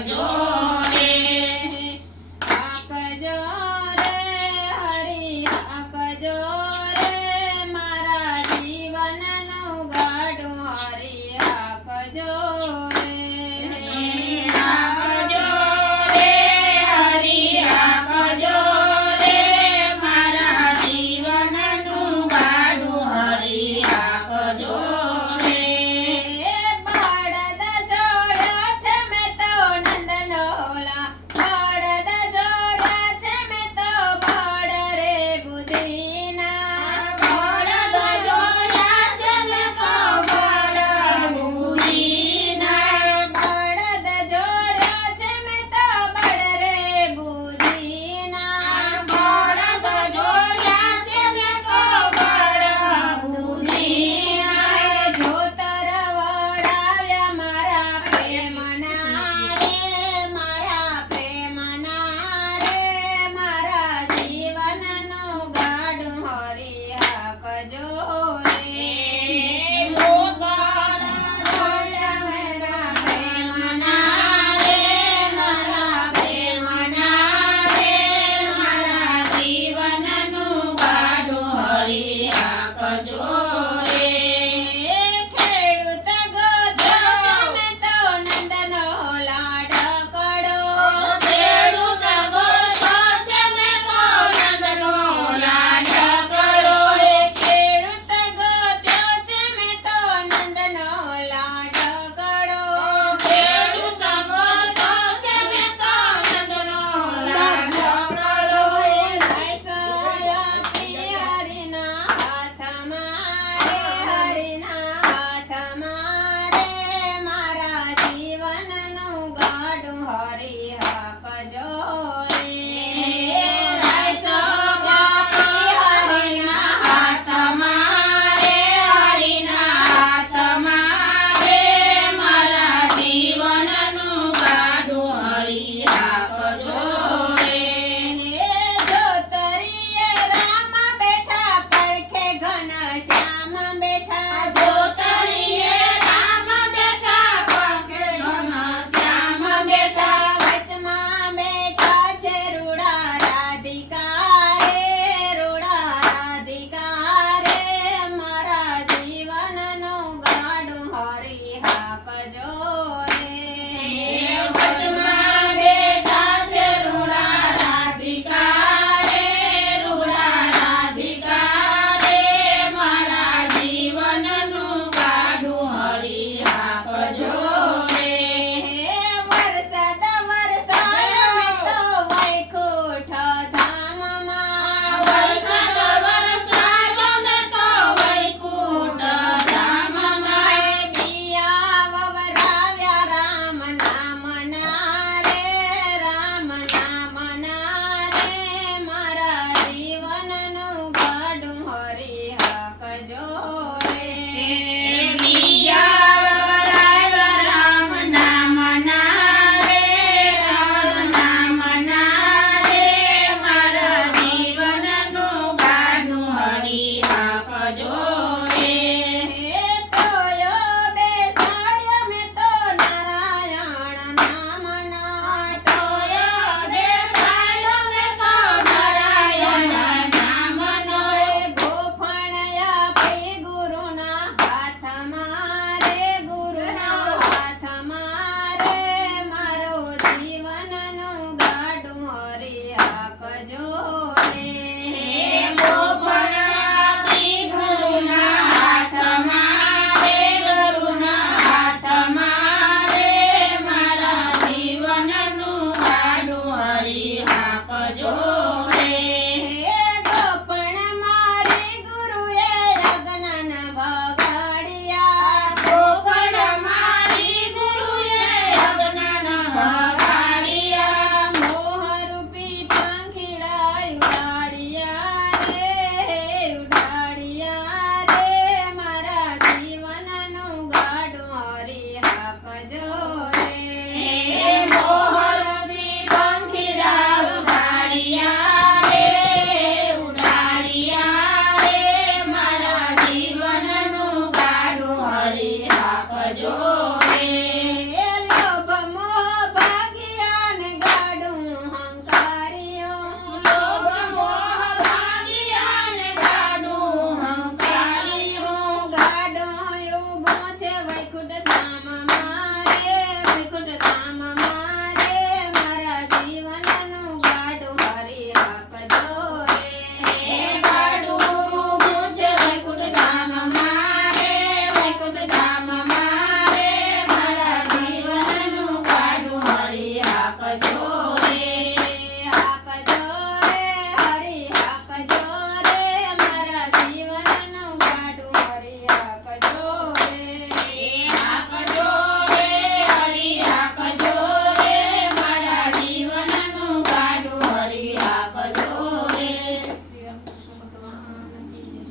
હાકજો રે હાકજો રે હરી હાકજો રે મારા જીવનનું ગાડું હરી હાકજો રે હાકજો રે હરી હાકજો રે મારા જીવનનું ગાડું હરી હાકજો રે બળદ જોડ્યા છે મેં તો નંદનોલા બળદ જોડ્યા છે મેં તો બળ રે બુદ્ધિના બળદ જોડ્યા છે મેં તો બળ બુદ્ધિના બળદ જોડ્યા છે મેં તો બળ રે બુદ્ધિના બળદ જોડ્યા છે મેં તો બળ બુદ્ધિના જોતર વડાવ્યા મારા પ્રેમના રે મારા પ્રેમના રે મારા જીવનનું ગાડું હરી હાકજો રે જોડ્યા મારા પ્રેમના રે મારા પ્રેમના રે મારા જીવનનું ગાડું હરી હાકજો રે ખેડૂત ગોત્યો છે મેં તો નંદનો લાડકડો ખેડૂત ગોતો છે મેં તો નંદનો લાડકડો ખેડૂત ગોત્યો છે મેં તો નંદનો લાડકડો ખેડૂત ગોતો છે મેં તો નંદનો લાડકડો હરિના હાથમાં રે હરિના હાથમાં રે મારા જીવનનું ગાડું હરી હાકજો રે હરિના હાથમાં રે હરિના હાથમાં રે મારા જીવનનું ગાડું હરી હાકજો રે જોતરીએ રામ બેઠા પડખે ઘનશ્યામ બેઠા જોતરીએ રામ બેઠા પડખે ઘનશ્યામ બેઠા જોડ્યા